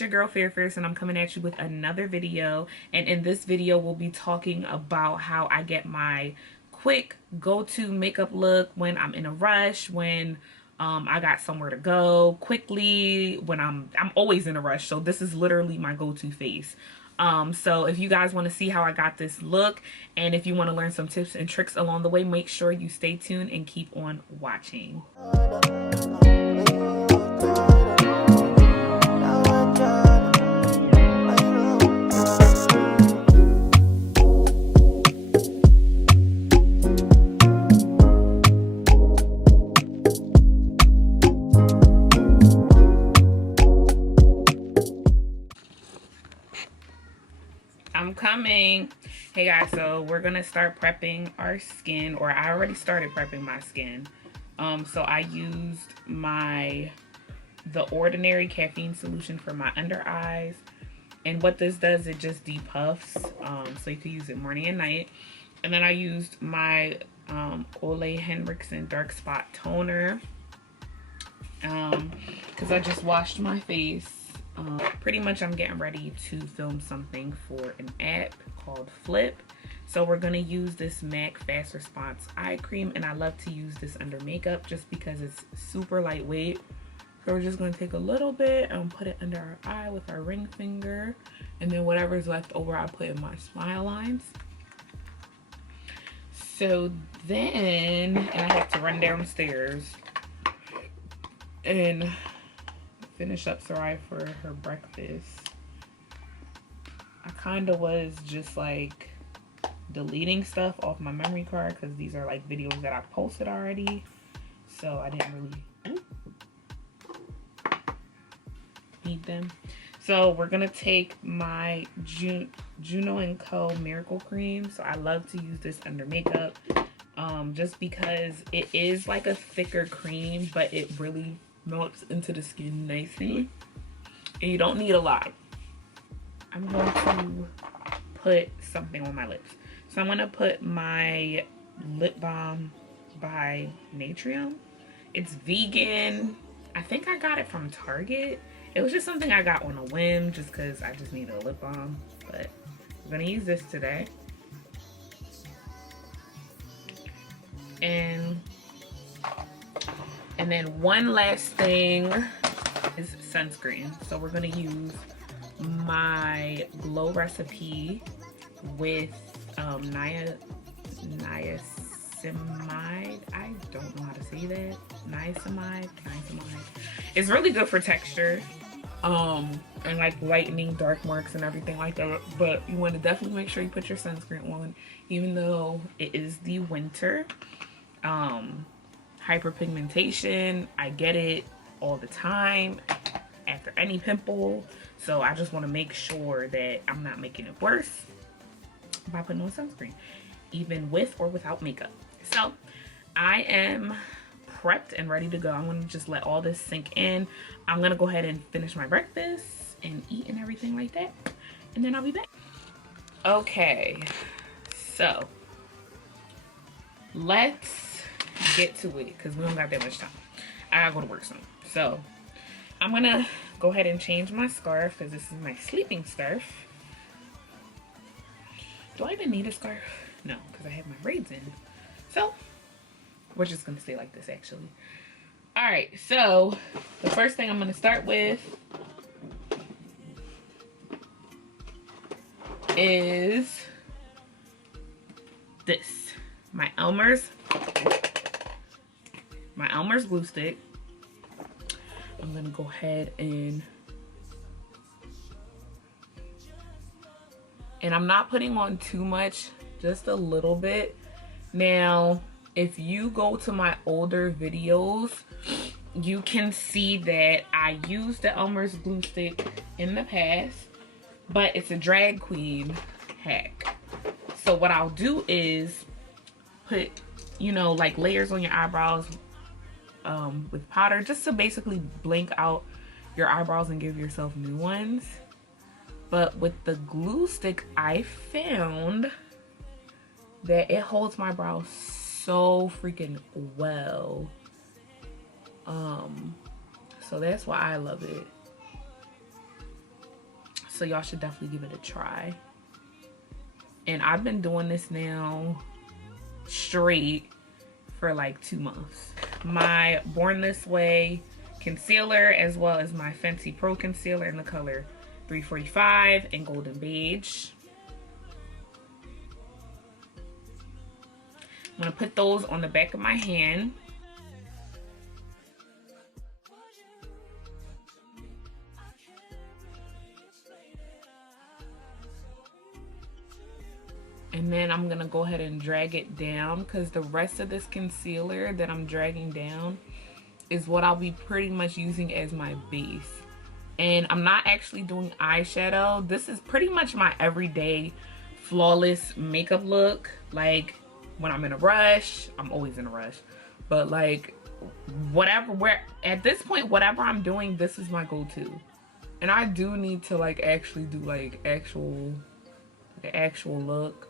your girl Phiraphierce, and I'm coming at you with another video. And in this video, we'll be talking about how I get my quick go-to makeup look when I'm in a rush, when I got somewhere to go quickly, when I'm always in a rush. So this is literally my go-to face. So if you guys want to see how I got this look, and if you want to learn some tips and tricks along the way, make sure you stay tuned and keep on watching. I'm coming. Hey guys, so we're gonna start prepping our skin, or I already started prepping my skin. So I used the Ordinary caffeine solution for my under eyes, and what this does, it just depuffs, so you can use it morning and night. And then I used my Ole Henriksen dark spot toner, because I just washed my face. Pretty much I'm getting ready to film something for an app called Flip. So we're going to use this MAC Fast Response Eye Cream, and I love to use this under makeup just because it's super lightweight. So we're just going to take a little bit and put it under our eye with our ring finger, and then whatever's left over I put in my smile lines. So then, and I have to run downstairs and finish up Sarai for her breakfast. I kind of was just like deleting stuff off my memory card because these are like videos that I posted already, so I didn't really need them. So we're gonna take my Juno & Co. Miracle Cream. So I love to use this under makeup, just because it is like a thicker cream, but it really melts into the skin nicely, and you don't need a lot. I'm going to put something on my lips. So I'm going to put my lip balm by Naturium. It's vegan. I think I got it from Target. It was just something I got on a whim just because I just needed a lip balm, but I'm going to use this today. And then one last thing is sunscreen. So we're gonna use my Glow Recipe with niacinamide. I don't know how to say that. Niacinamide. It's really good for texture, and like lightening dark marks and everything like that. But you want to definitely make sure you put your sunscreen on, even though it is the winter. Hyperpigmentation, I get it all the time after any pimple, so I just want to make sure that I'm not making it worse by putting on sunscreen, even with or without makeup. So I am prepped and ready to go. I'm going to just let all this sink in. I'm going to go ahead and finish my breakfast and eat and everything like that, and then I'll be back. Okay, so let's get to it because we don't got that much time. I gotta go to work soon. So I'm gonna go ahead and change my scarf because this is my sleeping scarf. Do I even need a scarf? No, because I have my braids in. So we're just gonna stay like this actually. All right, so the first thing I'm gonna start with is this, my Elmer's glue stick. I'm gonna go ahead and I'm not putting on too much, just a little bit. Now, if you go to my older videos, you can see that I used the Elmer's glue stick in the past, but it's a drag queen hack. So what I'll do is put, you know, like layers on your eyebrows with powder, just to basically blink out your eyebrows and give yourself new ones. But with the glue stick, I found that it holds my brows so freaking well. So that's why I love it. so y'all should definitely give it a try. And I've been doing this now straight for like 2 months. My Born This Way concealer, as well as my Fenty Pro concealer in the color 345 and Golden Beige. I'm gonna put those on the back of my hand. And then I'm gonna go ahead and drag it down, because the rest of this concealer that I'm dragging down is what I'll be pretty much using as my base. And I'm not actually doing eyeshadow. This is pretty much my everyday flawless makeup look. Like when I'm in a rush, I'm always in a rush, but like at this point, whatever I'm doing, this is my go-to. And I do need to like actually do like actual look.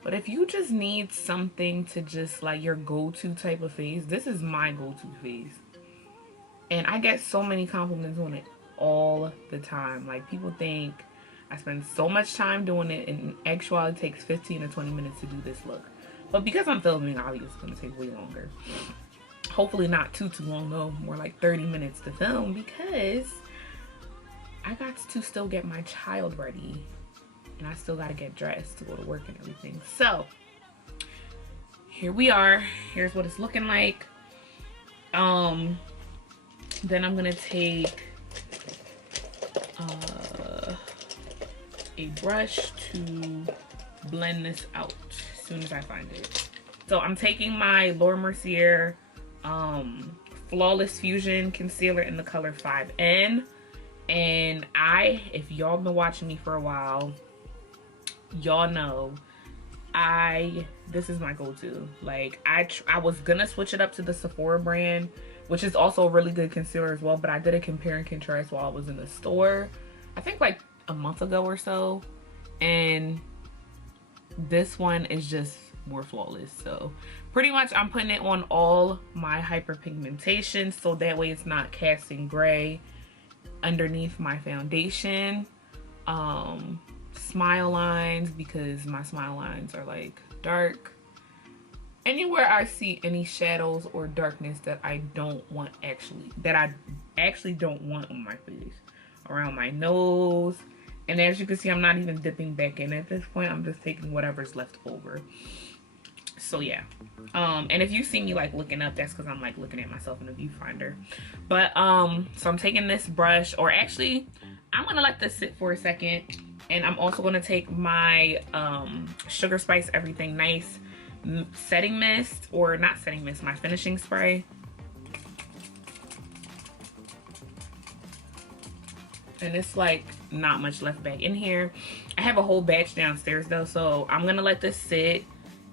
But if you just need something to just like your go-to type of face, this is my go-to face. And I get so many compliments on it all the time. Like, people think I spend so much time doing it, and in actuality it takes 15 to 20 minutes to do this look. But because I'm filming, obviously it's going to take way longer. Hopefully not too long though, more like 30 minutes to film, because I got to still get my child ready. And I still gotta get dressed to go to work and everything. So here we are. Here's what it's looking like. Then I'm gonna take a brush to blend this out as soon as I find it. So I'm taking my Laura Mercier Flawless Fusion Concealer in the color 5N. And if y'all been watching me for a while, y'all know this is my go-to. Like, I was gonna switch it up to the Sephora brand, which is also a really good concealer as well, but I did a compare and contrast while I was in the store, I think like a month ago or so, and this one is just more flawless. So pretty much I'm putting it on all my hyperpigmentation, so that way it's not casting gray underneath my foundation. Smile lines, because my smile lines are like dark. Anywhere I see any shadows or darkness that I actually don't want on my face. Around my nose. And as you can see, I'm not even dipping back in at this point. I'm just taking whatever's left over. So yeah. And if you see me like looking up, that's because I'm like looking at myself in the viewfinder. But so I'm taking this brush, or actually I'm gonna let this sit for a second. And I'm also going to take my Sugar Spice Everything Nice setting mist, or not setting mist, my finishing spray. And it's like not much left back in here. I have a whole batch downstairs though, so I'm going to let this sit.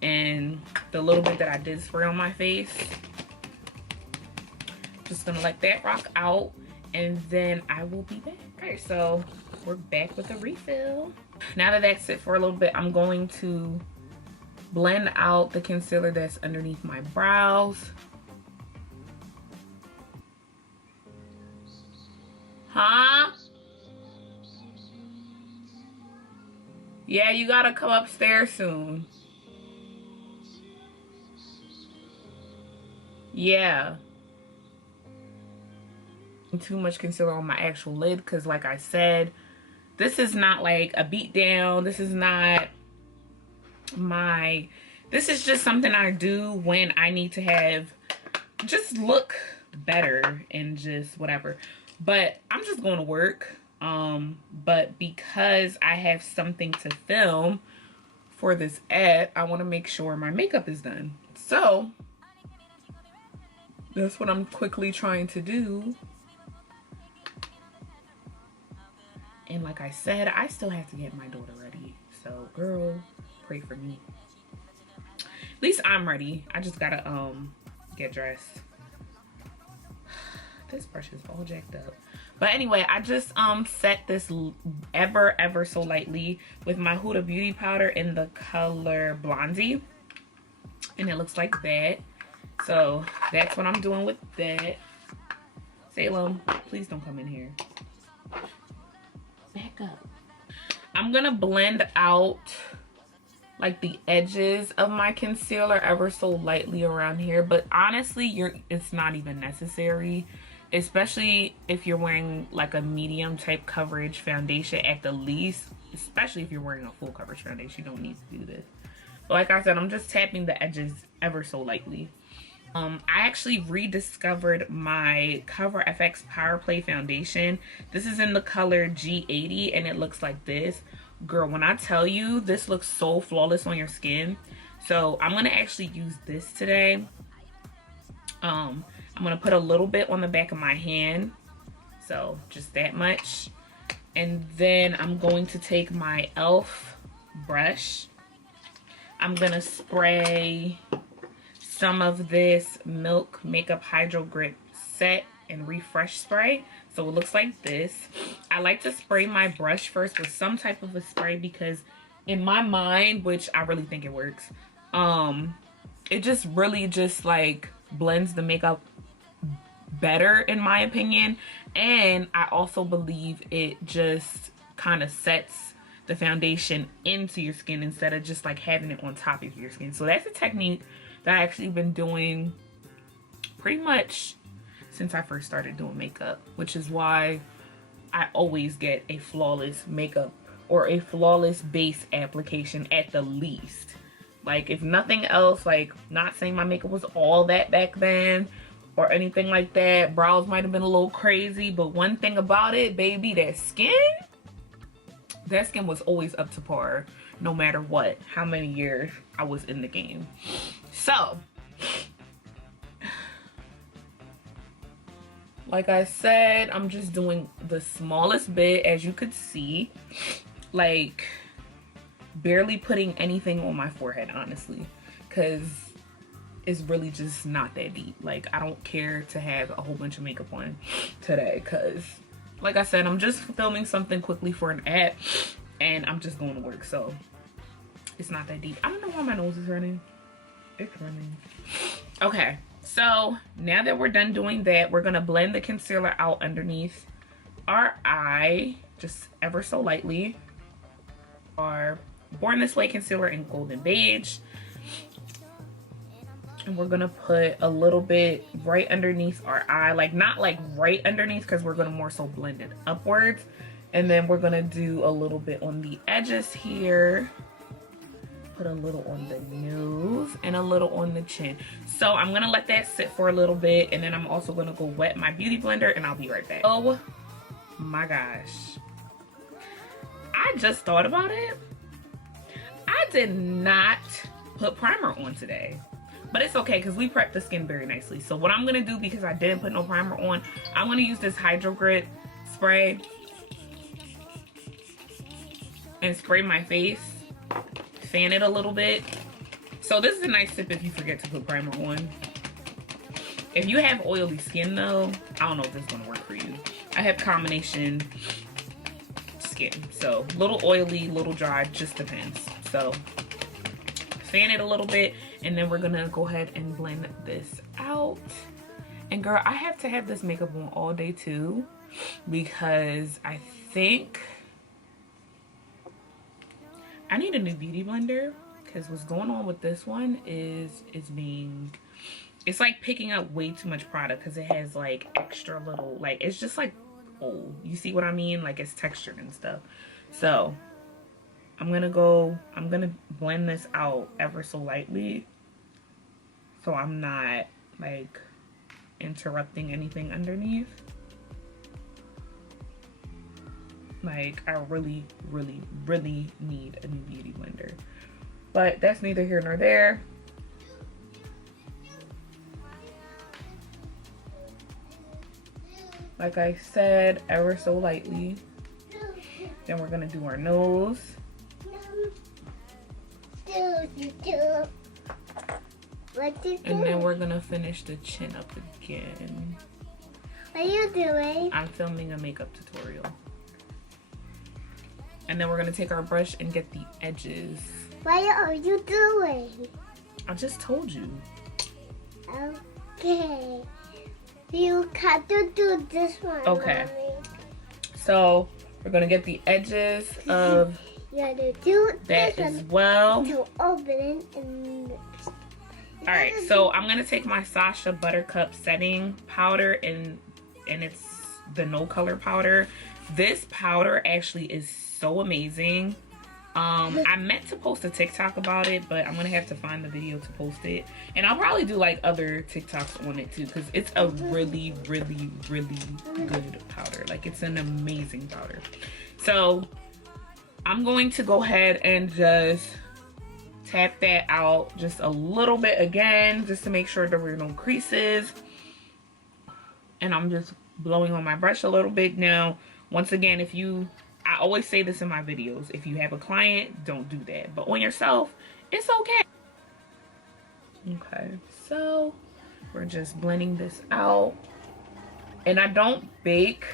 And the little bit that I did spray on my face, just going to let that rock out. And then I will be back. Alright, so we're back with a refill. Now that that's it for a little bit, I'm going to blend out the concealer that's underneath my brows. Huh? Yeah, you gotta come upstairs soon. Yeah. Too much concealer on my actual lid, because like I said, this is not like a beat down. This is not this is just something I do when I need to have just look better and just whatever. But I'm just going to work. But because I have something to film for this ad, I want to make sure my makeup is done. So that's what I'm quickly trying to do. And like I said, I still have to get my daughter ready. So girl, pray for me. At least I'm ready. I just gotta get dressed. This brush is all jacked up. But anyway, I just set this ever so lightly with my Huda Beauty powder in the color Blondie. And it looks like that. So that's what I'm doing with that. Salem, please don't come in here. Back up. I'm gonna blend out like the edges of my concealer ever so lightly around here, but honestly, it's not even necessary, especially if you're wearing like a medium type coverage foundation at the least, especially if you're wearing a full coverage foundation. You don't need to do this. But like I said, I'm just tapping the edges ever so lightly. I actually rediscovered my Cover FX Power Play foundation. This is in the color G80 and it looks like this. Girl, when I tell you, this looks so flawless on your skin. So I'm gonna actually use this today. I'm gonna put a little bit on the back of my hand, so just that much. And then I'm going to take my e.l.f. brush. I'm gonna spray some of this Milk Makeup Hydro Grip Set and Refresh Spray. So it looks like this. I like to spray my brush first with some type of a spray because in my mind, which I really think it works, it just really just like blends the makeup better in my opinion. And I also believe it just kind of sets the foundation into your skin instead of just like having it on top of your skin. So that's a technique that I actually been doing pretty much since I first started doing makeup, which is why I always get a flawless makeup or a flawless base application at the least. Like if nothing else, like not saying my makeup was all that back then or anything like that. Brows might have been a little crazy, but one thing about it, baby, that skin was always up to par no matter what, how many years I was in the game. So, like I said, I'm just doing the smallest bit, as you could see, like barely putting anything on my forehead, honestly, because it's really just not that deep. Like, I don't care to have a whole bunch of makeup on today because, like I said, I'm just filming something quickly for an ad and I'm just going to work, so it's not that deep. I don't know why my nose is running. It's running. Okay, so now that we're done doing that, we're gonna blend the concealer out underneath our eye, just ever so lightly. Our Born This Way concealer in Golden Beige. And we're gonna put a little bit right underneath our eye, like not like right underneath because we're gonna more so blend it upwards. And then we're gonna do a little bit on the edges here. Put a little on the nose and a little on the chin. So I'm gonna let that sit for a little bit, and then I'm also gonna go wet my beauty blender and I'll be right back. Oh my gosh, I just thought about it. I did not put primer on today, but it's okay because we prepped the skin very nicely. So what I'm gonna do, because I didn't put no primer on, I'm gonna use this Hydro Grip spray and spray my face, fan it a little bit. So this is a nice tip if you forget to put primer on. If you have oily skin though, I don't know if this is gonna work for you. I have combination skin, so little oily, little dry, just depends. So fan it a little bit, and then we're gonna go ahead and blend this out. And girl, I have to have this makeup on all day too, because I think I need a new beauty blender, because what's going on with this one is it's like picking up way too much product because it has like extra little, like it's just like old. You see what I mean? Like it's textured and stuff. So I'm gonna blend this out ever so lightly so I'm not like interrupting anything underneath. Like I really need a new beauty blender, but that's neither here nor there. Like I said, ever so lightly. Then we're gonna do our nose. And then we're gonna finish the chin up again. What are you doing? I'm filming a makeup tutorial. And then we're gonna take our brush and get the edges. What are you doing? I just told you. Okay. You have to do this one. Okay. Mommy. So we're gonna get the edges of Yeah, to do that as well. to open it and. All right, so I'm gonna take my Sacha Buttercup setting powder and it's the no color powder. This powder actually is so amazing. I meant to post a TikTok about it, but I'm gonna have to find the video to post it, and I'll probably do like other TikToks on it too, because it's a really good powder. Like, it's an amazing powder. So I'm going to go ahead and just tap that out just a little bit again, just to make sure there were no creases. And I'm just blowing on my brush a little bit. Now, once again, I always say this in my videos, if you have a client, don't do that. But on yourself, it's okay. Okay, so we're just blending this out. And I don't bake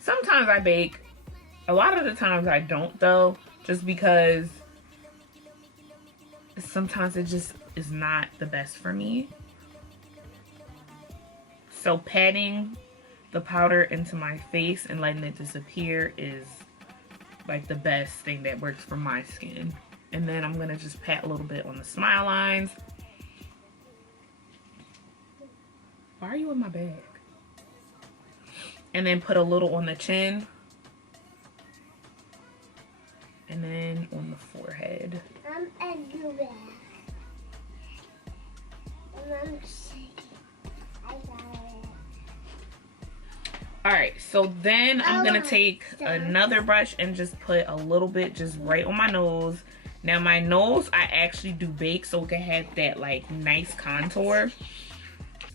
sometimes I bake. A lot of the times I don't though, just because sometimes it just is not the best for me. So patting the powder into my face and letting it disappear is like the best thing that works for my skin. And then I'm gonna just pat a little bit on the smile lines. Why are you in my bag? And then put a little on the chin. And then on the forehead. I'm a new bag. And I'm shaking. I got it. Alright, so then I'm gonna take another brush and just put a little bit just right on my nose. Now my nose, I actually do bake so it can have that like nice contour.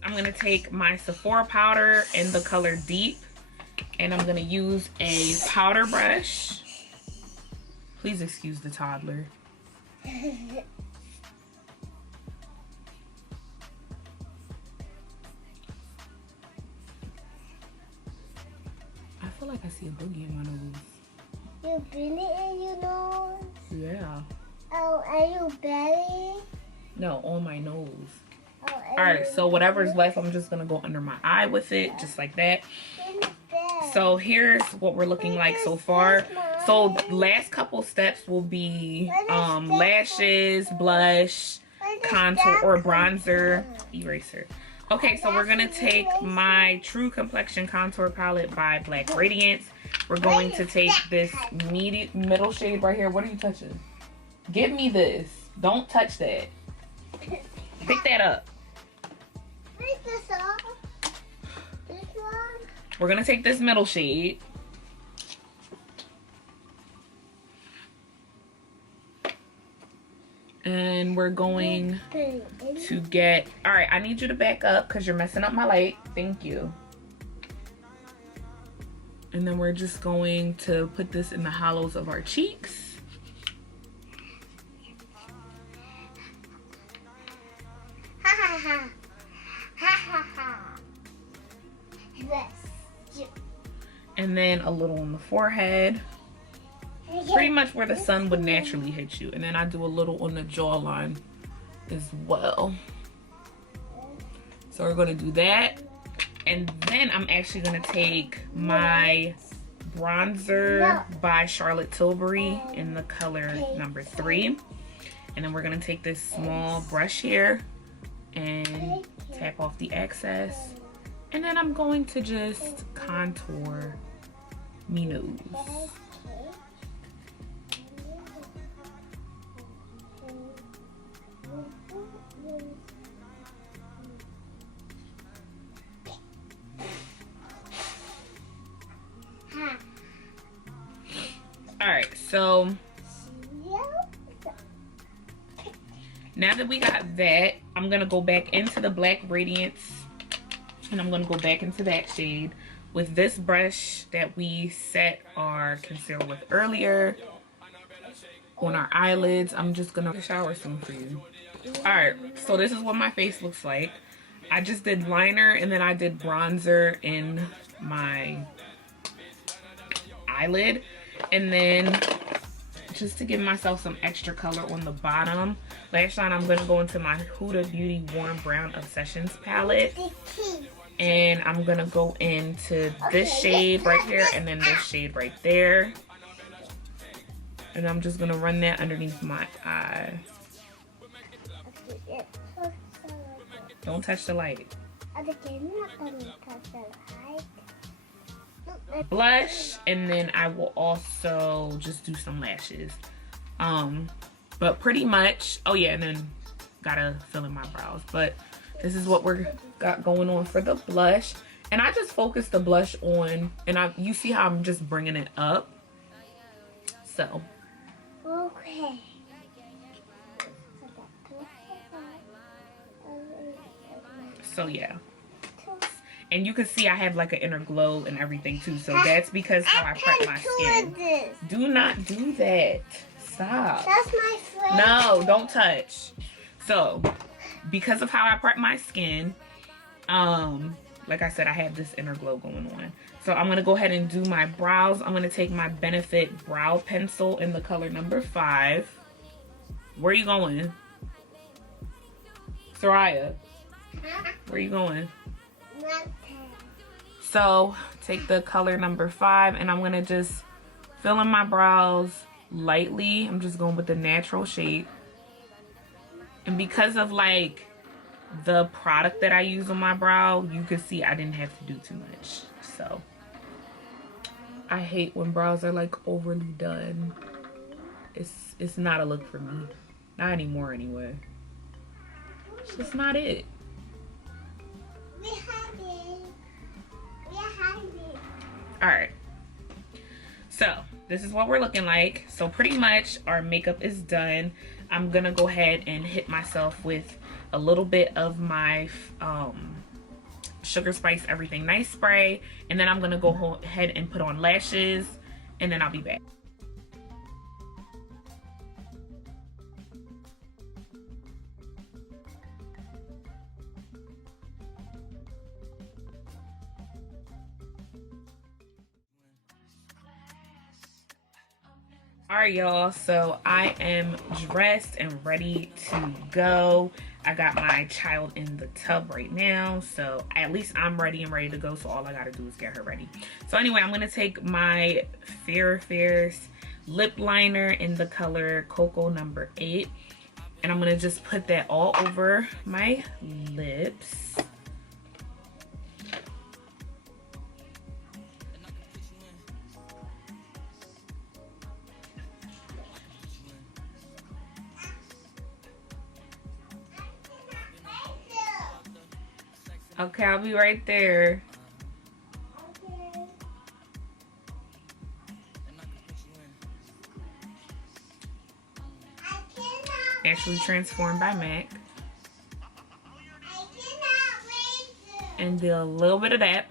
I'm gonna take my Sephora powder in the color Deep, and I'm gonna use a powder brush. Please excuse the toddler. I feel like I see a boogie in my nose. You bring it in your nose? Yeah. Oh, are you belly? No, on my nose. Oh, Alright, so whatever's left, I'm just gonna go under my eye with it, just like that. So here's what we're looking like so far. So the last couple steps will be lashes, blush, contour, or bronzer, eraser. Okay, so we're gonna take my True Complexion Contour Palette by Black Radiance. We're going to take this middle shade right here. What are you touching? Give me this. Don't touch that. Pick that up. Pick this up. This one. We're gonna take this middle shade. And we're going to get, all right, I need you to back up because you're messing up my light. Thank you. And then we're just going to put this in the hollows of our cheeks. Ha ha ha. Ha ha ha. And then a little on the forehead. Pretty much where the sun would naturally hit you. And then I do a little on the jawline as well. So we're gonna do that. And then I'm actually gonna take my bronzer by Charlotte Tilbury in the color number 3. And then we're gonna take this small brush here and tap off the excess. And then I'm going to just contour me nose. Alright, so now that we got that, I'm gonna go back into the Black Radiance and I'm gonna go back into that shade with this brush that we set our concealer with earlier on our eyelids. I'm just gonna shower soon for you. Alright, so this is what my face looks like. I just did liner and then I did bronzer in my eyelid. And then just to give myself some extra color on the bottom, lash line, I'm going to go into my Huda Beauty Warm Brown Obsessions palette. And I'm gonna go into this shade right here and then this shade right there. And I'm just gonna run that underneath my eye. Don't touch the light. Blush, and then I will also just do some lashes. But pretty much, oh yeah, and then gotta fill in my brows. But this is what we're got going on for the blush. And I just focus the blush on, and you see how I'm just bringing it up. So. Okay. So yeah. And you can see I have like an inner glow and everything too. So that's because how I prep my skin. Do not do that. Stop. That's my friend. No, don't touch. So, because of how I prep my skin, like I said, I have this inner glow going on. So I'm gonna go ahead and do my brows. I'm gonna take my Benefit brow pencil in the color number 5. Where are you going? Soraya, where are you going? So take the color number 5 and I'm gonna just fill in my brows lightly. I'm just going with the natural shape. And because of like the product that I use on my brow, you can see I didn't have to do too much. So I hate when brows are like overly done. It's not a look for me. Not anymore anyway. It's just not it. Alright. So this is what we're looking like. So pretty much our makeup is done. I'm gonna go ahead and hit myself with a little bit of my Sugar Spice Everything Nice spray, and then I'm gonna go ahead and put on lashes, and then I'll be back. Alright y'all, so I am dressed and ready to go. I got my child in the tub right now, so at least I'm ready and ready to go, so all I gotta do is get her ready. So anyway, I'm gonna take my Phiraphierce lip liner in the color Cocoa number 8, and I'm gonna just put that all over my lips. Okay, I'll be right there. Okay. Actually Transformed by MAC. And do a little bit of that.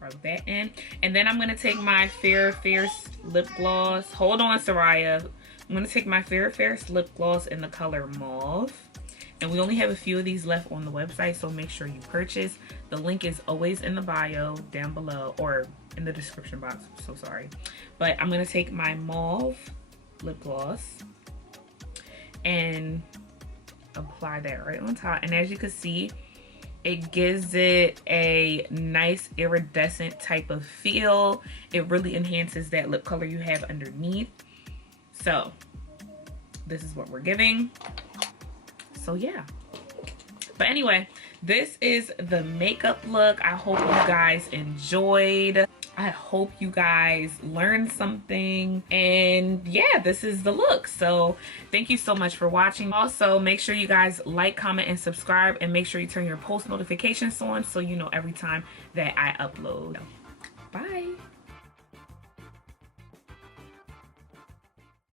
Rub that in. And then I'm going to take my Phiraphierce lip gloss. Hold on, Soraya. I'm going to take my Phiraphierce lip gloss in the color Mauve. And we only have a few of these left on the website, so make sure you purchase. The link is always in the bio down below, or in the description box, so sorry. But I'm gonna take my Mauve lip gloss and apply that right on top. And as you can see, it gives it a nice iridescent type of feel. It really enhances that lip color you have underneath. So this is what we're giving. So yeah, but anyway, this is the makeup look. I hope you guys enjoyed. I hope you guys learned something, and yeah, this is the look. So thank you so much for watching. Also, make sure you guys like, comment, and subscribe, and make sure you turn your post notifications on so you know every time that I upload. Bye.